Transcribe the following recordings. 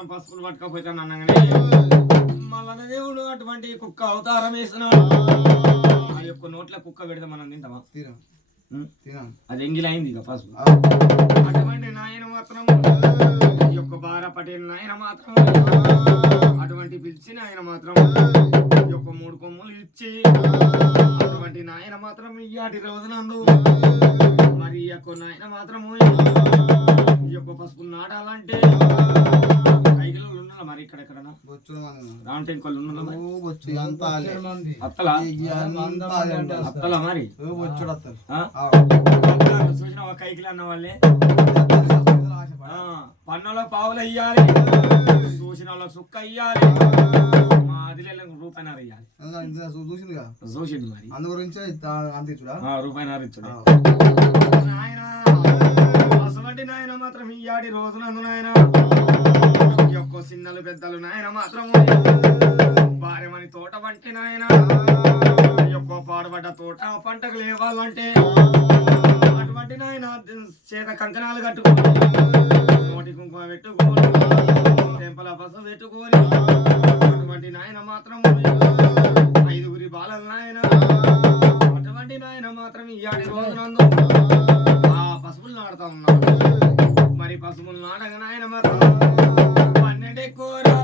మనం పసుపులు పట్టుకపోతాను అనగానే మల్లన్న దేవుడు అటువంటి కుక్క అవతారం వేస్తున్నాడు. ఆ యొక్క నోట్ల కుక్క పెడితే మనం తింటామా? అది ఎంగిలైంది ఇక పసుపు. అటువంటి నాయన మాత్రం ఈ యొక్క బారా పటేల్ నాయన మాత్రం అటువంటి పిలిచిన ఆయన మాత్రం ఈ యొక్క 3 కొమ్ములు ఇచ్చి అటువంటి నాయన మాత్రం ఇయాటి రోజునందు మరి ఈ యొక్క నాయన మాత్రము ఈ యొక్క పసుపు నాటాలంటే కైకిలో ఉన్నారా మరి ఇక్కడ రాంటే అత్తలా మరి చూసిన ఒక కైకిలు అన్న వాళ్ళే పన్నులో పావులు అయ్యాలి, చూసిన వాళ్ళకి సుక్క అయ్యాలి, మా అదిలేళ్ళకి రూపాయినారు అయ్యాలి. చూసింది మరి అందు గురించి రూపాయినారు ఇచ్చుడు. నాయన అసలు నాయన మాత్రం ఇయ్యాడి రోజునందు నాయన ఈ యొక్క చిన్నలు పెద్దలు నాయన మాత్రం భార్యమని తోట వంటి నాయన ఈ యొక్క పాడుబడ్డ తోట పంటకు లేవాలంటే అటువంటి నాయన చేత కంకణాలు కట్టుకోని నోటి కుంకుమ పెట్టుకోని తెంపల పస పెట్టుకోని అటువంటి నాయన మాత్రం 5గురి బాలలు నాయన అటువంటి నాయన మాత్రం ఇయ్యాడి రోజునందు ఆ పసుపులు నాడుతా ఉన్నాడు. మరి పసుపులు నాడగా నాయన మాత్రం 12 కూరలా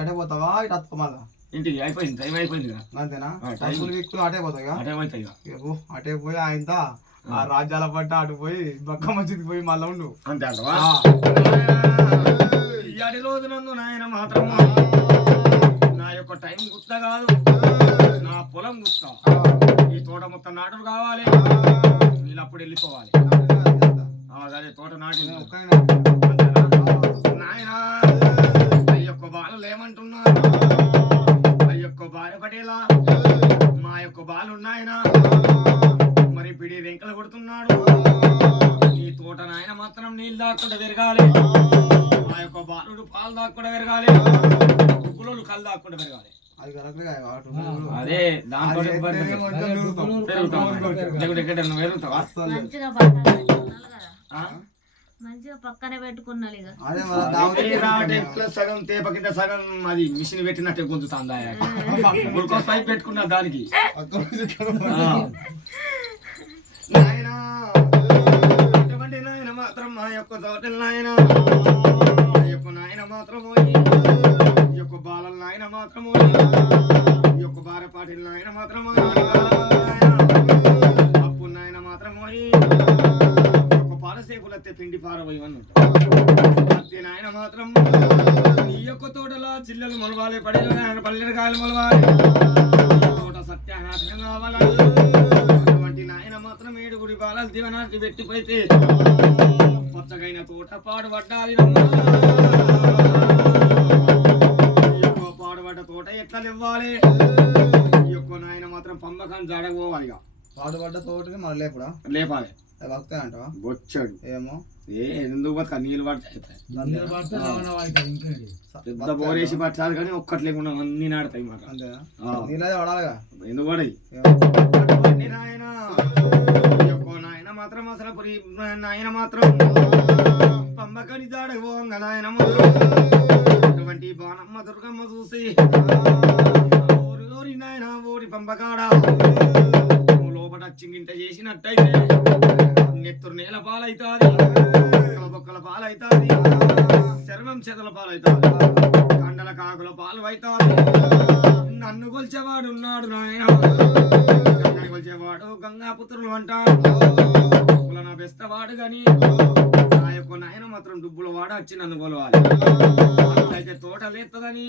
అటే పోతావా ఇటు అత్త మళ్ళా ఇంటికి అయిపోయింది, టైం అయిపోయింది అంతేనా? వీక్కులు అటే పోతాయి అటే పోయి ఆయనతో ఆ రాజ్యాల పట్ట అటు పోయి బక్క మధ్యకి పోయి మళ్ళా ఉండు అంతే. ఇయాటి రోజునందు నాయన మాత్రం నా యొక్క టైం గుర్త కాదు, నా పొలం గుర్త. ఈ తోట మొత్తం నాటుడు కావాలి, వీళ్ళు అప్పుడు వెళ్ళిపోవాలి. అదే తోట నాటి నాయన అయ్యొక్క బాలు ఏమంటున్నారు, అయ్యొక్క భార్య పటేలా మా యొక్క బాలు నాయన మరి పిడి రెంకలు కొడుతున్నాడు. ఈ తోట నాయన మాత్రం నీళ్ళు దాక్కుండా పెరగాలి, మా యొక్క బాలుడు పాలు దాక్కుండా పెరగాలి, కుక్కులోళ్ళు కళ్ళు దాక్కుండా పెరగాలి. అదే దాంతో మంచిగా పక్కనే పెట్టుకున్నాడు. సగం తేప కింద సగం అది మిషన్ పెట్టినట్టే గుంజుతుందా గ్లూకోజ్ పైప్ పెట్టుకున్నా దానికి. అటువంటి నాయన మాత్రం మా యొక్క తోటల నాయన ఈ యొక్క నాయన మాత్రం ఈ యొక్క బాలల నాయన మాత్రం ఈ యొక్క బారపాటిల నాయన మాత్రం అప్పుడు నాయన మాత్రం పాలసేపులతే పిండి పారబోయమని ఉంటాయి. నాయన మాత్రం ఈ యొక్క తోటలో చిల్లలు మొలవాలి, పల్లెకాయలు మొలవాలి, తోట సత్యానాశనం కావాలి. అటువంటి నాయన మాత్రం 7 గుడి బాలలు దీవనాటి పెట్టిపోతే కొత్తగైన తోట పాడుపడ్డాలి. ఈ యొక్క పాడుపడ్డ తోట ఎట్లా ఇవ్వాలి? ఈ యొక్క నాయన మాత్రం పంపకాన్ని జడగోవాలి. పాడుపడ్డ తోటని మనం లేపాలి. అంటావా వచ్చాడు ఏమో ఎందుకు బతుక నీళ్ళు పడతాయి, పెద్ద బోరేసి పట్టాలి కానీ ఒక్కటి లేకుండా అన్ని నాడతాయి మాట. ఎందుకు పడాయి నాయన నాయన మాత్రం అసలు నాయన మాత్రం పంబకని జాడకపోగా నాయన అటువంటి బాణమ్మ దుర్గమ్మ చూసి నాయన గింట చేసినట్టయితే నెత్తురు నేల పాలైతాది, బొక్కల పాలైతాది, శర్మం చెదల పాలైతాది, కండల కాకుల పాలు అవుతాది. నన్ను కొల్చేవాడు ఉన్నాడు నాయన, గంగని కొల్చేవాడు గంగాపుత్రులు అంటాడు. నా బెస్తవాడు గాని నా యొక్క నాయన మాత్రం డుబ్బుల వాడ వచ్చి నన్ను కొలవాలి. అయితే తోట లేత్తదని